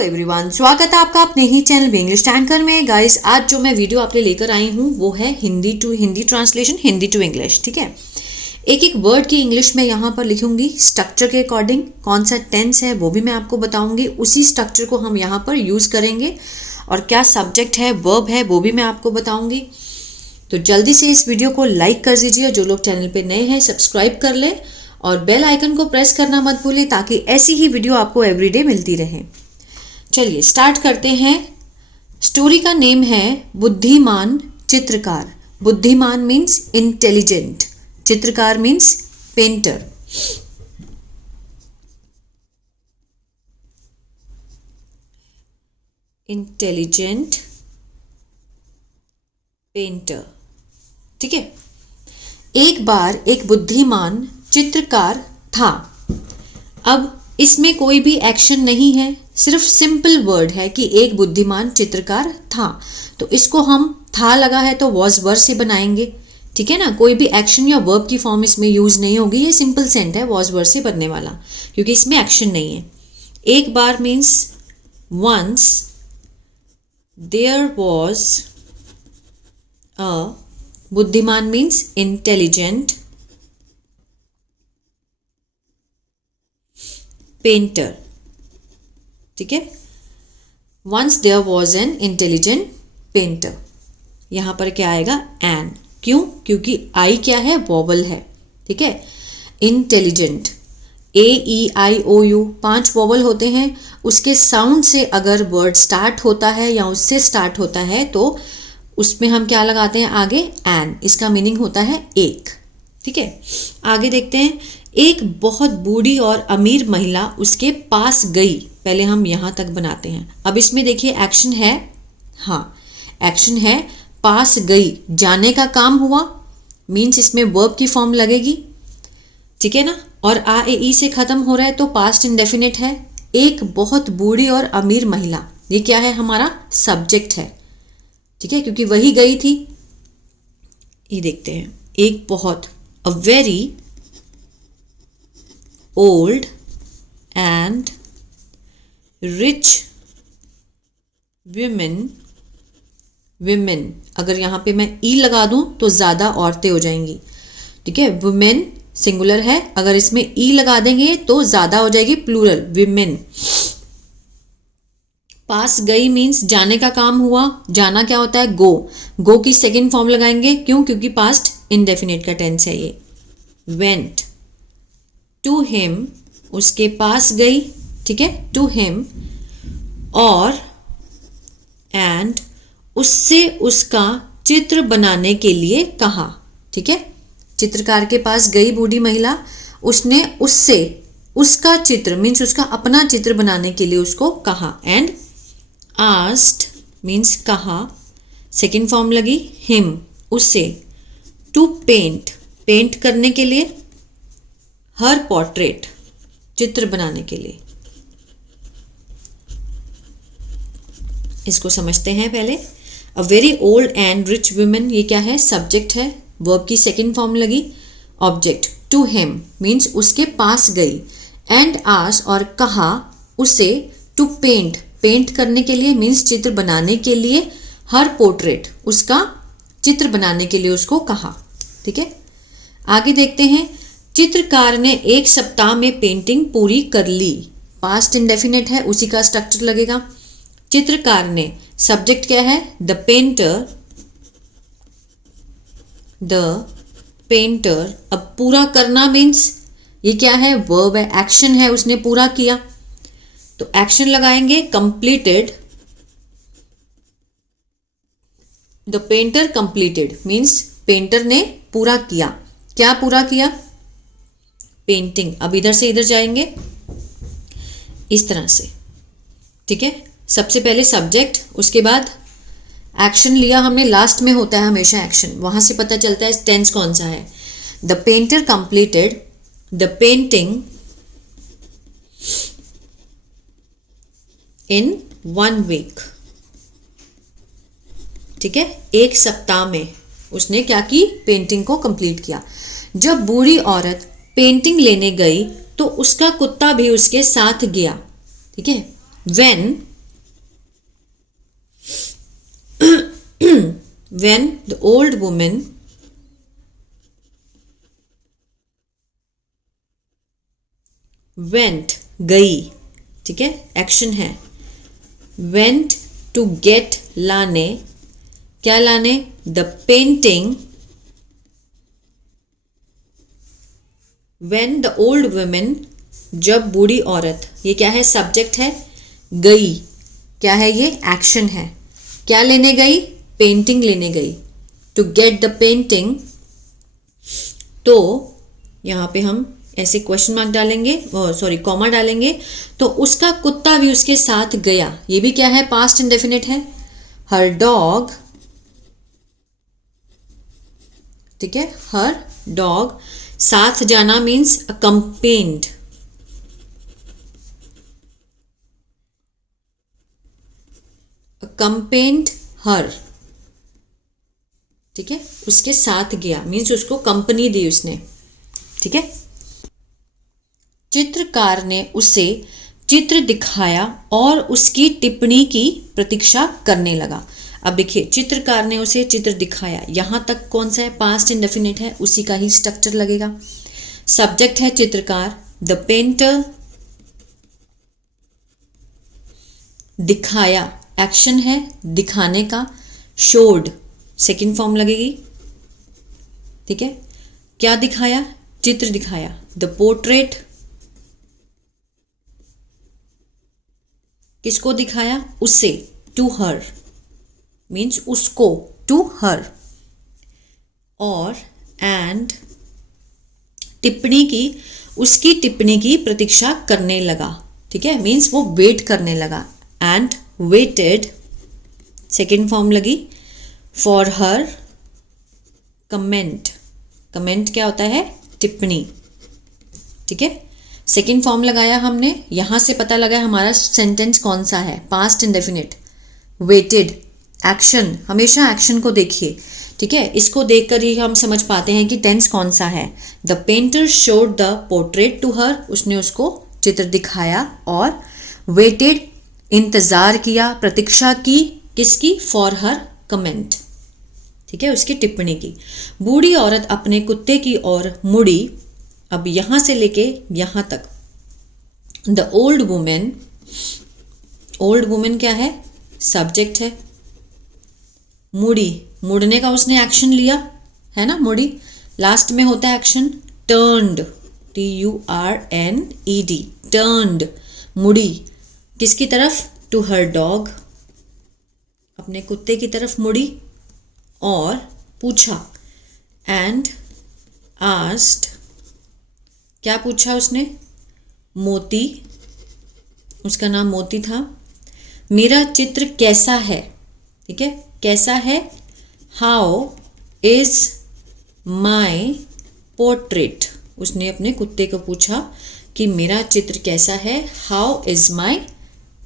Everyone, स्वागत है आपका अपने ही चैनल इंग्लिश टैंकर में। गाइस, आज जो मैं वीडियो आपके लेकर आई हूँ वो है Hindi to Hindi translation, Hindi to English. ठीक है, एक एक वर्ड की इंग्लिश में यहाँ पर लिखूंगी स्ट्रक्चर के अकॉर्डिंग। कौन सा टेंस है वो भी मैं आपको बताऊंगी, उसी स्ट्रक्चर को हम यहाँ पर यूज़ करेंगे। और क्या सब्जेक्ट है, वर्ब है, वो भी मैं आपको बताऊंगी। तो जल्दी से इस वीडियो को लाइक कर दीजिए, जो लोग चैनल पे नए हैं सब्सक्राइब कर लें और बेल आइकन को प्रेस करना मत भूलें, ताकि ऐसी ही वीडियो आपको एवरीडे मिलती रहे। चलिए स्टार्ट करते हैं। स्टोरी का नेम है बुद्धिमान चित्रकार। बुद्धिमान मीन्स इंटेलिजेंट, चित्रकार मीन्स पेंटर। Intelligent painter. ठीक है, एक बार एक बुद्धिमान चित्रकार था। अब इसमें कोई भी एक्शन नहीं है, सिर्फ सिंपल वर्ड है कि एक बुद्धिमान चित्रकार था। तो इसको हम था लगा है तो वॉज वर्ब से बनाएंगे। ठीक है ना, कोई भी एक्शन या वर्ब की फॉर्म इसमें यूज नहीं होगी। ये सिंपल सेंट है, वॉज वर्ब से बनने वाला, क्योंकि इसमें एक्शन नहीं है। एक बार means once there was a, बुद्धिमान मीन्स इंटेलिजेंट पेंटर। ठीक है, once there was an intelligent painter. यहां पर क्या आएगा, एन। क्यों? क्योंकि आई क्या है, वॉवल है। ठीक है, intelligent, A E I O U 5 vowel होते हैं। उसके साउंड से अगर वर्ड स्टार्ट होता है या उससे स्टार्ट होता है तो उसमें हम क्या लगाते हैं आगे, एन। इसका मीनिंग होता है एक। ठीक है, आगे देखते हैं। एक बहुत बूढ़ी और अमीर महिला उसके पास गई। पहले हम यहां तक बनाते हैं। अब इसमें देखिए एक्शन है, हाँ एक्शन है, पास गई, जाने का काम हुआ, मीन्स इसमें वर्ब की फॉर्म लगेगी। ठीक है ना, और आ ए ई से खत्म हो रहा है तो पास्ट इंडेफिनिट है। एक बहुत बूढ़ी और अमीर महिला, ये क्या है, हमारा सब्जेक्ट है। ठीक है, क्योंकि वही गई थी। ये देखते हैं, एक बहुत, a very old and rich women अगर यहां पे मैं ई लगा दूं तो ज्यादा औरतें हो जाएंगी। ठीक है, वुमेन सिंगुलर है, अगर इसमें ई लगा देंगे तो ज्यादा हो जाएगी, प्लूरल, विमेन। पास गई मीन्स जाने का काम हुआ। जाना क्या होता है, गो। गो की सेकेंड फॉर्म लगाएंगे, क्यों? क्योंकि पास्ट इंडेफिनिट का टेंस है ये। वेंट टू हिम, उसके पास गई। ठीक है, टू हिम, और एंड उससे उसका चित्र बनाने के लिए कहा। ठीक है, चित्रकार के पास गई बूढ़ी महिला, उसने उससे उसका चित्र मीन्स उसका अपना चित्र बनाने के लिए उसको कहा। एंड आस्क्ड मीन्स कहा, सेकेंड फॉर्म लगी, हिम उससे, टू पेंट पेंट करने के लिए, हर पोर्ट्रेट चित्र बनाने के लिए। इसको समझते हैं पहले। A very old and rich women, ये क्या है, सब्जेक्ट है, वर्ब की सेकेंड फॉर्म लगी, ऑब्जेक्ट, टू हिम मीन्स उसके पास गई, एंड आस्क्ड और कहा उसे, टू पेंट पेंट करने के लिए मीन्स चित्र बनाने के लिए, हर पोर्ट्रेट उसका चित्र बनाने के लिए उसको कहा। ठीक है, आगे देखते हैं। चित्रकार ने 1 सप्ताह में पेंटिंग पूरी कर ली। पास्ट इंडेफिनिट है, उसी का स्ट्रक्चर लगेगा। चित्रकार ने, सब्जेक्ट क्या है, द पेंटर, द पेंटर। अब पूरा करना मीन्स ये क्या है, वर्ब है, एक्शन है, उसने पूरा किया तो एक्शन लगाएंगे, completed. The painter completed means painter ने पूरा किया। क्या पूरा किया, पेंटिंग। अब इधर से इधर जाएंगे इस तरह से। ठीक है, सबसे पहले सब्जेक्ट, उसके बाद एक्शन लिया हमने, लास्ट में होता है हमेशा एक्शन, वहां से पता चलता है टेंस कौन सा है। The painter completed the painting in 1 week. ठीक है, 1 सप्ताह में उसने क्या की, पेंटिंग को कंप्लीट किया। जब बूढ़ी औरत पेंटिंग लेने गई तो उसका कुत्ता भी उसके साथ गया। ठीक है, when when the old woman went, गई, ठीक है, एक्शन है, went to get, लाने, क्या लाने, the painting, when the old woman, जब बूढ़ी औरत, ये क्या है, सब्जेक्ट है, गई, क्या है ये, एक्शन है, क्या लेने गई, पेंटिंग लेने गई, टू गेट द पेंटिंग। तो यहाँ पे हम ऐसे क्वेश्चन मार्क डालेंगे, सॉरी कॉमा डालेंगे, तो उसका कुत्ता भी उसके साथ गया, ये भी क्या है, पास्ट इंडेफिनिट है, हर डॉग, ठीक है, हर डॉग, साथ जाना मीन्स अकम्पेन्ड, अकम्पेन्ड हर, ठीक है, उसके साथ गया मीन्स उसको कंपनी दी उसने, ठीक है। चित्रकार ने उसे चित्र दिखाया और उसकी टिप्पणी की प्रतीक्षा करने लगा। अब देखिए, चित्रकार ने उसे चित्र दिखाया, यहां तक कौन सा है, पास्ट इंडेफिनिट है, उसी का ही स्ट्रक्चर लगेगा। सब्जेक्ट है चित्रकार, द पेंटर, दिखाया एक्शन है, दिखाने का, शोड सेकंड फॉर्म लगेगी, ठीक है, क्या दिखाया, चित्र दिखाया, द पोर्ट्रेट, किसको दिखाया, उसे, टू हर मीन्स उसको, टू हर, और एंड टिप्पणी की, उसकी टिप्पणी की प्रतीक्षा करने लगा, ठीक है, मीन्स वो वेट करने लगा, एंड वेटेड सेकेंड फॉर्म लगी, फॉर हर कमेंट, कमेंट क्या होता है, टिप्पणी, ठीक है, सेकेंड फॉर्म लगाया हमने, यहां से पता लगा हमारा सेंटेंस कौन सा है, पास्ट इंडेफिनिट, वेटेड, एक्शन, हमेशा एक्शन को देखिए, ठीक है, इसको देखकर ही हम समझ पाते हैं कि टेंस कौन सा है। The painter showed the portrait to her, उसने उसको चित्र दिखाया, और वेटेड इंतजार किया, प्रतीक्षा की, किसकी, फॉर हर कमेंट, ठीक है, उसकी टिप्पणी की। बूढ़ी औरत अपने कुत्ते की ओर मुड़ी, अब यहां से लेके यहां तक, the old women, old women क्या है, सब्जेक्ट है, मुड़ी, मुड़ने का उसने एक्शन लिया है ना, मुड़ी, लास्ट में होता है एक्शन, टर्न्ड, TURNED, टर्न्ड, मुड़ी, किसकी तरफ, टू हर डॉग, अपने कुत्ते की तरफ मुड़ी, और पूछा, एंड आस्क्ड, क्या पूछा उसने, मोती, उसका नाम मोती था, मेरा चित्र कैसा है, ठीक है, कैसा है, हाउ इज माई पोर्ट्रेट, उसने अपने कुत्ते को पूछा कि मेरा चित्र कैसा है, हाउ इज माई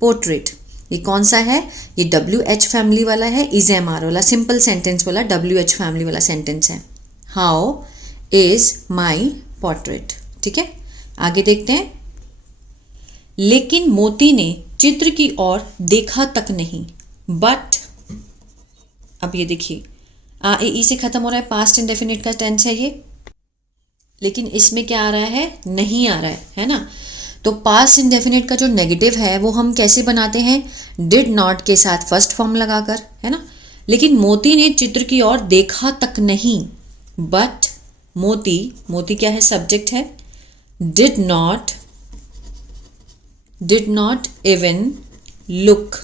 पोर्ट्रेट। ये कौन सा है, ये WH फैमिली वाला है, इज MR वाला, सिंपल सेंटेंस वाला WH फैमिली वाला सेंटेंस है, हाउ इज माई पोर्ट्रेट, ठीक है। आगे देखते हैं, लेकिन मोती ने चित्र की ओर देखा तक नहीं, बट, अब ये देखिए, AE से खत्म हो रहा है, पास्ट इंडेफिनिट का टेंस है ये, लेकिन इसमें क्या आ रहा है, नहीं आ रहा है ना, तो पास्ट इंडेफिनिट का जो नेगेटिव है वो हम कैसे बनाते हैं, डिड नॉट के साथ फर्स्ट फॉर्म लगाकर, है ना, लेकिन मोती ने चित्र की ओर देखा तक नहीं, बट मोती, मोती क्या है, सब्जेक्ट है, डिड नॉट इवन लुक,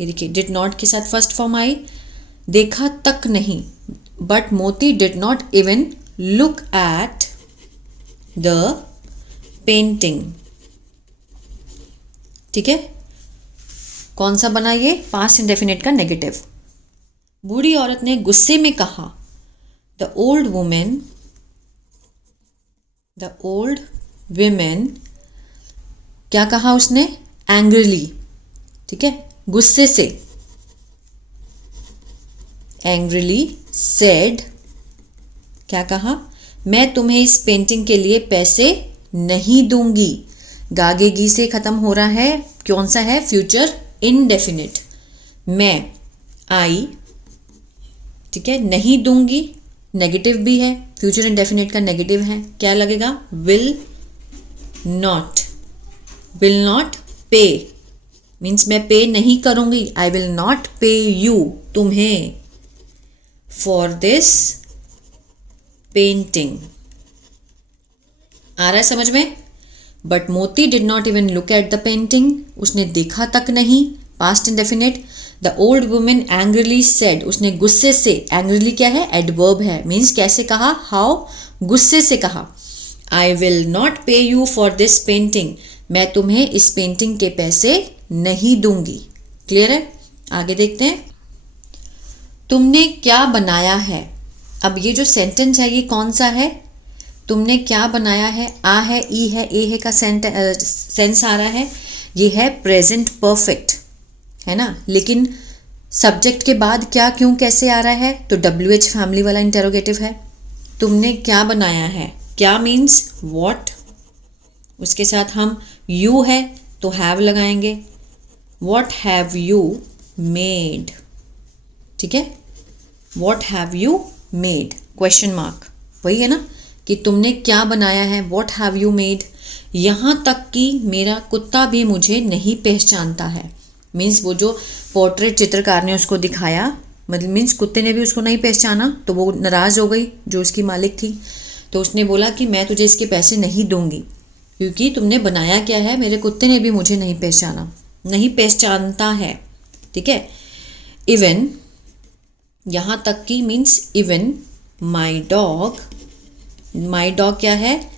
ये देखिए, डिड नॉट के साथ फर्स्ट फॉर्म आई, देखा तक नहीं, बट मोती did not even look at the painting, ठीक है, कौन सा बना ये, पास्ट इंडेफिनिट का नेगेटिव। बूढ़ी औरत ने गुस्से में कहा, द ओल्ड विमेन, क्या कहा उसने, एंग्रीली, ठीक है, गुस्से से, एंग्रीली सेड, क्या कहा, मैं तुम्हें इस पेंटिंग के लिए पैसे नहीं दूंगी, गागेगी से खत्म हो रहा है, कौन सा है, फ्यूचर इनडेफिनिट, मैं, आई ठीक है, नहीं दूंगी नेगेटिव भी है, फ्यूचर इंडेफिनिट का नेगेटिव है, क्या लगेगा, विल नॉट। विल नॉट पे मीन्स मैं पे नहीं करूंगी, आई विल नॉट पे यू, तुम्हें, फॉर दिस पेंटिंग। आ रहा है समझ में? बट मोती did not even look at the painting, उसने देखा तक नहीं, past indefinite. The old women angrily said, उसने गुस्से से, एंग्रीली क्या है, एडवर्ब है, मीन्स कैसे कहा, हाउ, गुस्से से कहा, आई विल नॉट पे यू फॉर दिस पेंटिंग, मैं तुम्हें इस पेंटिंग के पैसे नहीं दूंगी। क्लियर है? आगे देखते हैं, तुमने क्या बनाया है। अब ये जो सेंटेंस है ये कौन सा है, तुमने क्या बनाया है, आ है, ई है, ए है का सेंस आ रहा है, ये है प्रेजेंट परफेक्ट, है ना, लेकिन सब्जेक्ट के बाद क्या, क्यों, कैसे आ रहा है, तो WH फैमिली वाला इंटेरोगेटिव है। तुमने क्या बनाया है, क्या मीन्स व्हाट, उसके साथ हम यू है तो हैव लगाएंगे, व्हाट हैव यू मेड, ठीक है, what have you made, question mark, वही है ना कि तुमने क्या बनाया है, व्हाट हैव यू मेड। यहाँ तक कि मेरा कुत्ता भी मुझे नहीं पहचानता है, मीन्स वो जो पोर्ट्रेट चित्रकार ने उसको दिखाया, मतलब मीन्स कुत्ते ने भी उसको नहीं पहचाना, तो वो नाराज़ हो गई जो उसकी मालिक थी, तो उसने बोला कि मैं तुझे इसके पैसे नहीं दूंगी क्योंकि तुमने बनाया क्या है, मेरे कुत्ते ने भी मुझे नहीं पहचाना, नहीं पहचानता है, ठीक है। इवन, यहाँ तक कि means even my dog, my dog क्या है,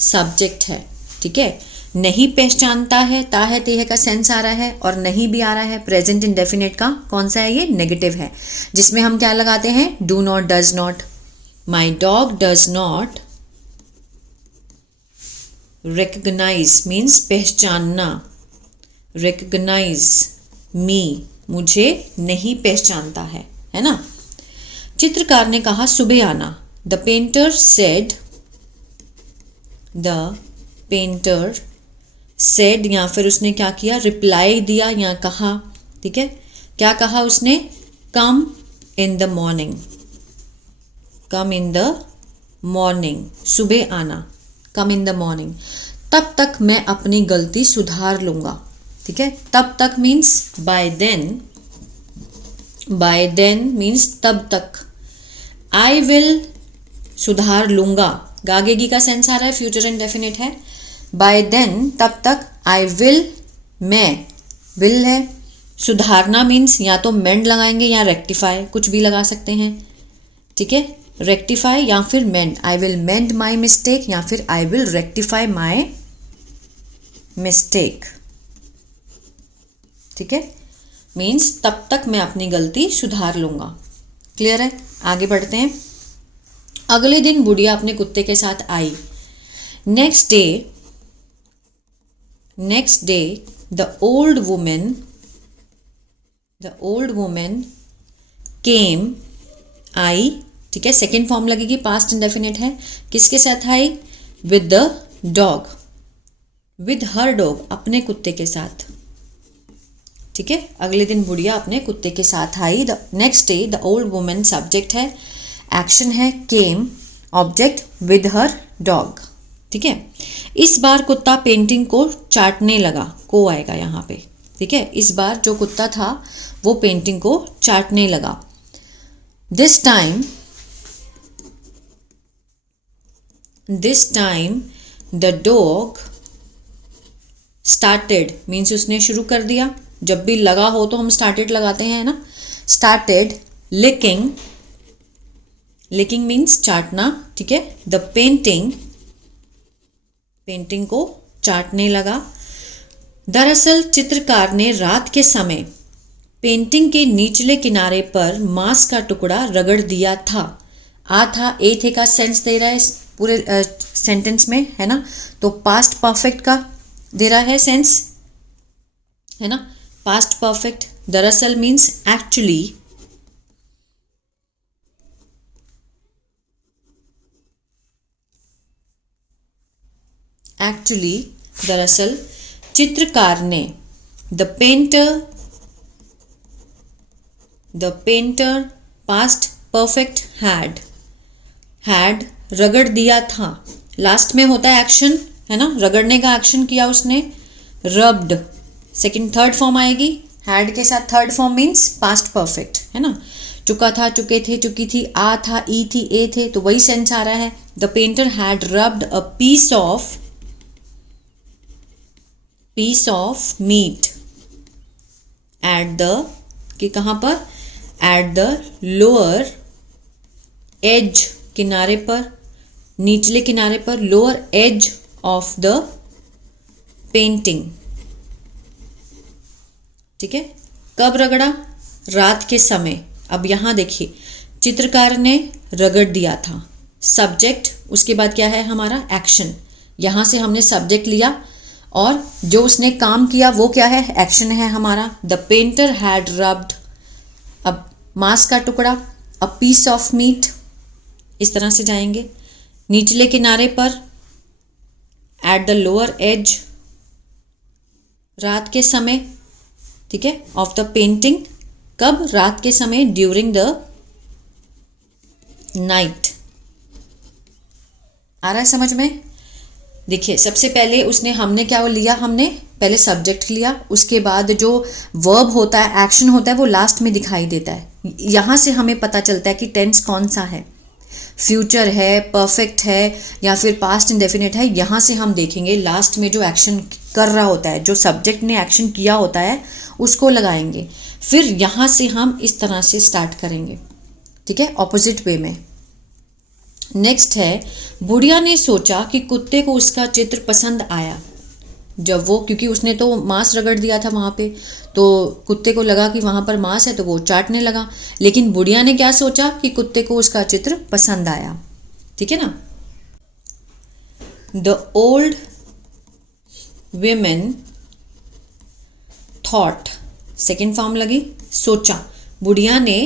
सब्जेक्ट है, ठीक है, नहीं पहचानता है, ता है, ते है का सेंस आ रहा है, और नहीं भी आ रहा है, प्रेजेंट इंडेफिनिट का कौन सा है, ये नेगेटिव है, जिसमें हम क्या लगाते हैं, do not, does not. My dog does not recognise means पहचानना, रिकग्नाइज मी, मुझे नहीं पहचानता है ना। चित्रकार ने कहा सुबह आना, the painter said, the painter said, या फिर उसने क्या किया, रिप्लाई दिया या कहा, ठीक है, क्या कहा उसने, come in the morning, come in the morning, सुबह आना, कम इन द मॉर्निंग, तब तक मैं अपनी गलती सुधार लूँगा, ठीक है, तब तक means by then, by then means तब तक, आई विल सुधार लूँगा, गागेगी का सेंस आ रहा है, फ्यूचर इंडेफिनिट है, बाय देन तब तक, आई विल, मैं, विल है, सुधारना मीन्स या तो मेंड लगाएंगे या रेक्टिफाई, कुछ भी लगा सकते हैं, ठीक है, रेक्टिफाई या फिर मेंड, I will mend my mistake या फिर I will rectify my mistake, ठीक है, मीन्स तब तक मैं अपनी गलती सुधार लूँगा। क्लियर है? आगे बढ़ते हैं। अगले दिन बुढ़िया अपने कुत्ते के साथ आई। Next day the old women came, आई, ठीक है, सेकेंड फॉर्म लगेगी, पास्ट इंडेफिनिट है, किसके साथ आई, with the dog, with her dog, अपने कुत्ते के साथ, ठीक है, अगले दिन बुढ़िया अपने कुत्ते के साथ आई। The next day the old women subject है, एक्शन है, came, object, with her dog, ठीक है। इस बार कुत्ता पेंटिंग को चाटने लगा, को आएगा यहाँ पे, ठीक है, इस बार जो कुत्ता था वो पेंटिंग को चाटने लगा। This time the dog started means उसने शुरू कर दिया, जब भी लगा हो तो हम स्टार्टेड लगाते हैं ना, स्टार्टेड लिकिंग, लिकिंग मीन्स चाटना, ठीक है, द पेंटिंग को चाटने लगा। दरअसल चित्रकार ने रात के समय पेंटिंग के निचले किनारे पर मांस का टुकड़ा रगड़ दिया था। आ था, ए थे का सेंस दे रहा है पूरे सेंटेंस में, है ना, तो पास्ट परफेक्ट का दे रहा है सेंस, है ना, पास्ट परफेक्ट। दरअसल मीन्स एक्चुअली, दरअसल चित्रकार ने, the painter past perfect had रगड़ दिया था, लास्ट में होता है एक्शन, है ना, रगड़ने का एक्शन किया उसने, रब्ड सेकंड थर्ड फॉर्म आएगी, हैड के साथ third form means past perfect, है ना, चुका था, चुके थे, चुकी थी, आ था, ई थी, ए थे, तो वही सेंस आ रहा है। The painter had rubbed a piece of meat at the, कि कहाँ पर, एट द लोअर एज, किनारे पर, निचले किनारे पर, lower edge of the painting. ठीक है, कब रगड़ा, रात के समय। अब यहां देखिए चित्रकार ने रगड़ दिया था, सब्जेक्ट, उसके बाद क्या है हमारा एक्शन, यहां से हमने सब्जेक्ट लिया और जो उसने काम किया वो क्या है, एक्शन है हमारा। द पेंटर हैड रब्ड, अब मांस का टुकड़ा, अ पीस ऑफ मीट, इस तरह से जाएंगे, निचले किनारे पर, एट द लोअर एज, रात के समय, ठीक है, ऑफ द पेंटिंग, कब, रात के समय, ड्यूरिंग द नाइट। आ रहा है समझ में? देखिए सबसे पहले उसने, हमने क्या लिया, हमने पहले सब्जेक्ट लिया, उसके बाद जो वर्ब होता है, एक्शन होता है, वो लास्ट में दिखाई देता है। यहाँ से हमें पता चलता है कि टेंस कौन सा है, फ्यूचर है, परफेक्ट है या फिर पास्ट इंडेफिनिट है। यहाँ से हम देखेंगे लास्ट में जो एक्शन कर रहा होता है, जो सब्जेक्ट ने एक्शन किया होता है उसको लगाएंगे, फिर यहाँ से हम इस तरह से स्टार्ट करेंगे, ठीक है, ऑपोजिट वे में। नेक्स्ट है, बुढ़िया ने सोचा कि कुत्ते को उसका चित्र पसंद आया। जब वो, क्योंकि उसने तो मांस रगड़ दिया था वहाँ पे, तो कुत्ते को लगा कि वहाँ पर मांस है तो वो चाटने लगा, लेकिन बुढ़िया ने क्या सोचा कि कुत्ते को उसका चित्र पसंद आया। ठीक है ना। The old women thought, second form लगी, सोचा, बुढ़िया ने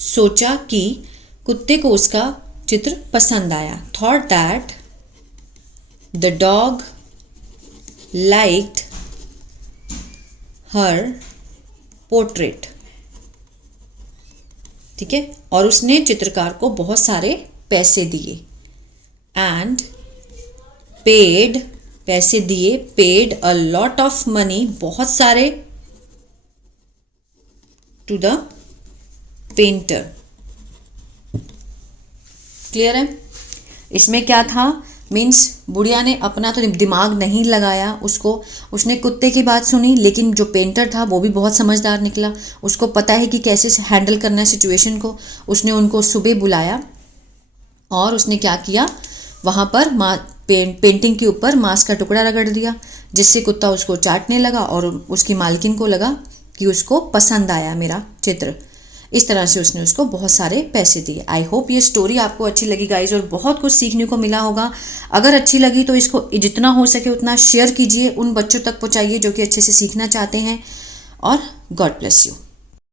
सोचा कि कुत्ते को उसका चित्र पसंद आया। Thought that the dog liked her portrait. ठीक है, और उसने चित्रकार को बहुत सारे पैसे दिए। एंड पेड, पैसे दिए, paid a lot of money, बहुत सारे, टू द पेंटर। क्लियर है? इसमें क्या था, मीन्स बुढ़िया ने अपना तो दिमाग नहीं लगाया, उसने कुत्ते की बात सुनी, लेकिन जो पेंटर था वो भी बहुत समझदार निकला, उसको पता है कि कैसे हैंडल करना है सिचुएशन को। उसने उनको सुबह बुलाया और उसने क्या किया, वहाँ पर पेंटिंग के ऊपर मांस का टुकड़ा रगड़ दिया, जिससे कुत्ता उसको चाटने लगा और उसकी मालकिन को लगा कि उसको पसंद आया मेरा चित्र। इस तरह से उसने उसको बहुत सारे पैसे दिए। आई होप ये स्टोरी आपको अच्छी लगी गाइज, और बहुत कुछ सीखने को मिला होगा। अगर अच्छी लगी तो इसको जितना हो सके उतना शेयर कीजिए, उन बच्चों तक पहुँचाइए जो कि अच्छे से सीखना चाहते हैं। और गॉड ब्लेस यू।